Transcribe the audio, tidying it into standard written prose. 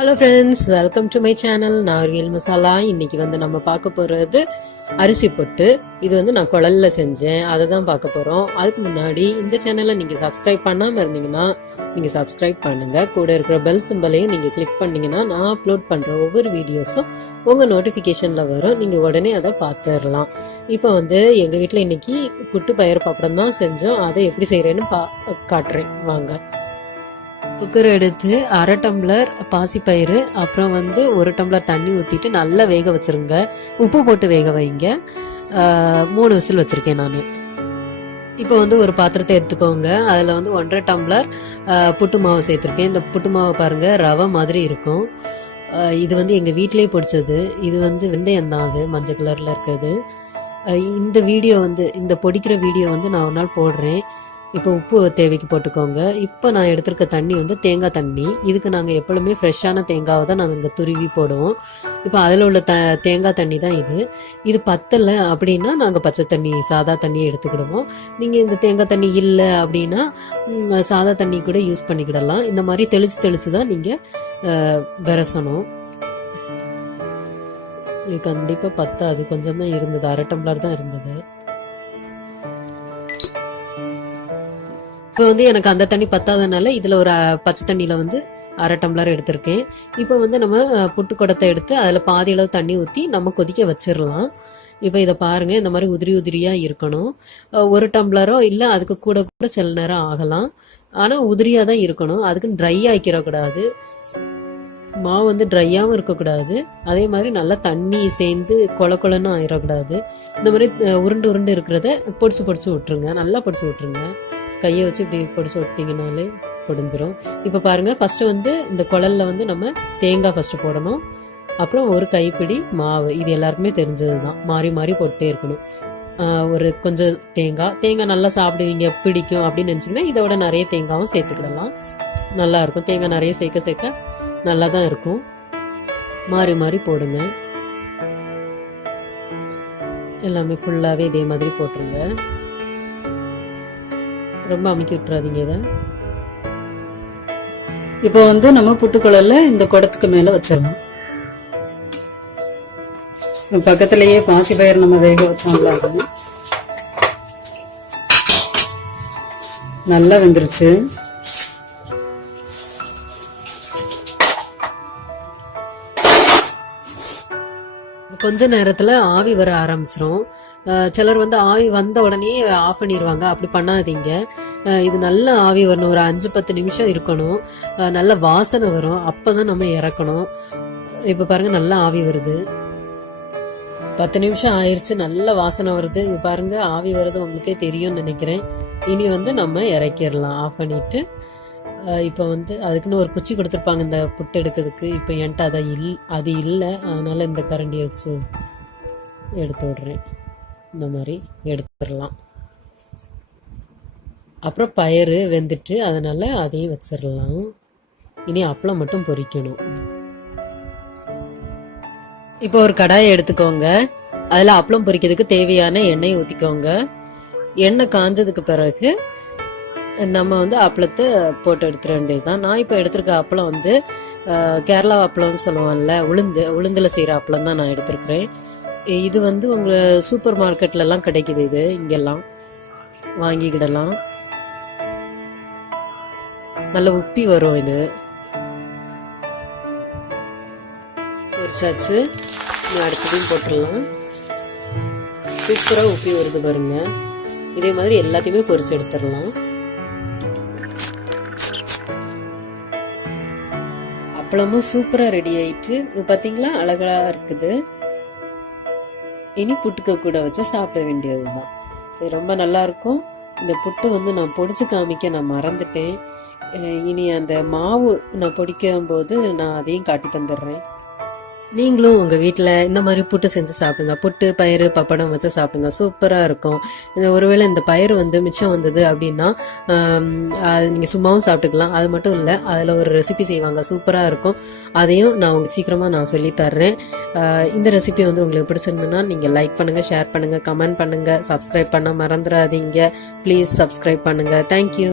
Hello friends, welcome to my channel Nariyal Masala. இன்னைக்கு நம்ம பார்க்க போகிறது அரிசி புட்டு. இது நான் குழல்ல செஞ்சேன், அதை தான் பார்க்க போகிறோம். அதுக்கு முன்னாடி இந்த சேனலை நீங்கள் சப்ஸ்கிரைப் பண்ணாமல் இருந்தீங்கன்னா நீங்கள் சப்ஸ்கிரைப் பண்ணுங்கள். கூட இருக்கிற பெல் சிம்பலையும் நீங்கள் கிளிக் பண்ணிங்கன்னா நான் அப்லோட் பண்ணுற ஒவ்வொரு வீடியோஸும் உங்கள் நோட்டிஃபிகேஷனில் வரும். நீங்கள் உடனே அதை பார்த்துடலாம். இப்போ எங்கள் வீட்டில் இன்னைக்கு புட்டு பயிர் பப்படம் தான் செஞ்சோம். அதை எப்படி செய்கிறேன்னு காட்டுறேன் வாங்க. குக்கர் எடுத்து அரை டம்ளர் பாசிப்பயிறு, அப்புறம் 1 டம்ளர் தண்ணி ஊற்றிட்டு நல்லா வேக வச்சுருங்க. உப்பு போட்டு வேக வைங்க. 3 விசில் வச்சுருக்கேன் நான். இப்போ ஒரு பாத்திரத்தை எடுத்துக்கோங்க. அதில் 1.5 டம்ளர் புட்டு மாவு சேர்த்துருக்கேன். இந்த புட்டு மாவு பாருங்கள், ரவை மாதிரி இருக்கும். இது எங்கள் வீட்டிலேயே பிடிச்சது. இது வெந்தயம் தான், அது மஞ்சள் கலரில் இருக்குது. இந்த வீடியோ இந்த பொடிக்கிற வீடியோ நான் ஒரு நாள் போடுறேன். இப்போ உப்பு தேவைக்கு போட்டுக்கோங்க. இப்போ நான் எடுத்திருக்க தண்ணி தேங்காய் தண்ணி. இதுக்கு நாங்கள் எப்பொழுதுமே ஃப்ரெஷ்ஷான தேங்காவை தான் நாங்கள் துருவி போடுவோம். இப்போ அதில் உள்ள தேங்காய் தண்ணி தான் இது பத்தலை அப்படின்னா நாங்கள் பச்சை தண்ணி, சாதா தண்ணியை எடுத்துக்கிடுவோம். நீங்கள் இந்த தேங்காய் தண்ணி இல்லை அப்படின்னா சாதா தண்ணி கூட யூஸ் பண்ணிக்கிடலாம். இந்த மாதிரி தெளித்து தான் நீங்கள் விரசணும். இது கண்டிப்பாக பத்தாது, கொஞ்சம் தான் இருந்தது, அரை டம்ளர் தான் இருந்தது. இப்போ எனக்கு அந்த தண்ணி பத்தாதனால இதில் ஒரு பச்சை தண்ணியில் அரை டம்ளர் எடுத்திருக்கேன். இப்போ நம்ம புட்டு குடத்தை எடுத்து அதில் பாதி அளவு தண்ணி ஊற்றி நம்ம கொதிக்க வச்சிடலாம். இப்போ இதை பாருங்கள், இந்த மாதிரி உதிரி உதிரியாக இருக்கணும். 1 டம்ளரோ இல்லை அதுக்கு கூட கூட சில நேரம் ஆகலாம். ஆனால் உதிரியாக தான் இருக்கணும். அதுக்குன்னு ட்ரை ஆக்கிடக்கூடாது. மாவு ட்ரையாகவும் இருக்கக்கூடாது. அதே மாதிரி நல்லா தண்ணி சேர்ந்து கொலன்னு ஆயிடக்கூடாது. இந்த மாதிரி உருண்டு இருக்கிறத பொடிச்சு விட்டுருங்க. நல்லா பொடிச்சு விட்டுருங்க. கையை வச்சு இப்படி பொடிச்சு விட்டிங்கனாலே பொடிஞ்சிரும். இப்போ பாருங்கள், ஃபஸ்ட்டு இந்த குழல்ல நம்ம தேங்காய் ஃபஸ்ட்டு போடணும். அப்புறம் ஒரு கைப்பிடி மாவு. இது எல்லாருக்குமே தெரிஞ்சது தான். மாறி மாறி போட்டே இருக்கணும். ஒரு கொஞ்சம் தேங்காய் நல்லா சாப்பிடுவீங்க, பிடிக்கும் அப்படின்னு நினச்சிங்கன்னா இதோட நிறைய தேங்காயும் சேர்த்துக்கிடலாம். நல்லாயிருக்கும். தேங்காய் நிறைய சேர்க்க நல்லா தான் இருக்கும். மாறி மாறி போடுங்க. எல்லாமே ஃபுல்லாகவே இதே மாதிரி போட்டுருங்க. ரொம்ப அமுக்கி விட்டுறாதீங்க இதை. இப்போ நம்ம புட்டுக்குழல்ல இந்த குடத்துக்கு மேல வச்சிடலாம். பக்கத்திலேயே பாசி பயிர் நம்ம வேக வச்சோம்ல, அது நல்லா வெந்துருச்சு. கொஞ்ச நேரத்துல ஆவி வர ஆரம்பிச்சிரும். சிலர் ஆவி வந்த உடனே ஆஃப் பண்ணிடுவாங்க. அப்படி பண்ணாதீங்க. இது நல்ல ஆவி வரணும். ஒரு 5-10 நிமிஷம் இருக்கணும். நல்ல வாசனை வரும். அப்பதான் நம்ம இறக்கணும். இப்ப பாருங்க, நல்லா ஆவி வருது. 10 நிமிஷம் ஆயிடுச்சு. நல்ல வாசனை வருது. பாருங்க, ஆவி வருது, உங்களுக்கே தெரியும்னு நினைக்கிறேன். இனி நம்ம இறக்கிடலாம் ஆஃப் பண்ணிட்டு. இப்போ அதுக்குன்னு ஒரு குச்சி கொடுத்துருப்பாங்க இந்த புட்டு எடுக்கிறதுக்கு. இப்போ என்கிட்ட அது இல்லை. அதனால இந்த கரண்டியை வச்சு எடுத்து விடுறேன். இந்த மாதிரி எடுத்துடலாம். அப்புறம் பயிறு வெந்துட்டு அதனால அதையும் வச்சிடலாம். இனி அப்பளம் மட்டும் பொரிக்கணும். இப்போ ஒரு கடாயை எடுத்துக்கோங்க. அதில் அப்பளம் பொரிக்கிறதுக்கு தேவையான எண்ணெயை ஊற்றிக்கோங்க. எண்ணெய் காஞ்சதுக்கு பிறகு நம்ம அப்பளத்தை போட்டு எடுத்துட வேண்டியதுதான். நான் இப்போ எடுத்திருக்க அப்பளம் கேரளா அப்பளம்னு சொல்லுவோம்ல, உளுந்தில் செய்கிற அப்பளம் தான் நான் எடுத்திருக்கிறேன். இது உங்களை சூப்பர் மார்க்கெட்லலாம் கிடைக்குது. இது இங்கெல்லாம் வாங்கிக்கிடலாம். நல்ல உப்பி வரும். இது பொரிச்சாச்சு. அடுத்ததையும் போட்டுடலாம். சூப்பராக உப்பி வருது பாருங்க. இதே மாதிரி எல்லாத்தையுமே பொரிச்சு எடுத்துடலாம். அப்பளமும் சூப்பராக ரெடி ஆயிட்டு பார்த்தீங்களா, அழகா இருக்குது. இனி புட்டுக்க கூட வச்சு சாப்பிட வேண்டியதுதான். இது ரொம்ப நல்லா இருக்கும். இந்த புட்டு நான் பொடிச்சு காமிக்க நான் மறந்துட்டேன். இனி அந்த மாவு நான் பொடிக்கும் போது நான் அதையும் காட்டி தந்துடுறேன். நீங்களும் உங்கள் வீட்டில் இந்த மாதிரி புட்டு செஞ்சு சாப்பிடுங்க. புட்டு பயிறு பப்படம் வச்சு சாப்பிடுங்க. சூப்பராக இருக்கும். ஒருவேளை இந்த பயிறு மிச்சம் வந்தது அப்படின்னா அது நீங்கள் சும்மாவும் சாப்பிட்டுக்கலாம். அது மட்டும் இல்லை, அதில் ஒரு ரெசிபி செய்வாங்க, சூப்பராக இருக்கும். அதையும் நான் உங்களுக்கு சீக்கிரமாக நான் சொல்லித்தர்றேன். இந்த ரெசிபி உங்களுக்கு பிடிச்சிருந்ததுன்னா நீங்கள் லைக் பண்ணுங்கள், ஷேர் பண்ணுங்கள், கமெண்ட் பண்ணுங்கள், சப்ஸ்கிரைப் பண்ண மறந்துடாதீங்க. ப்ளீஸ் சப்ஸ்கிரைப் பண்ணுங்கள். தேங்க்யூ.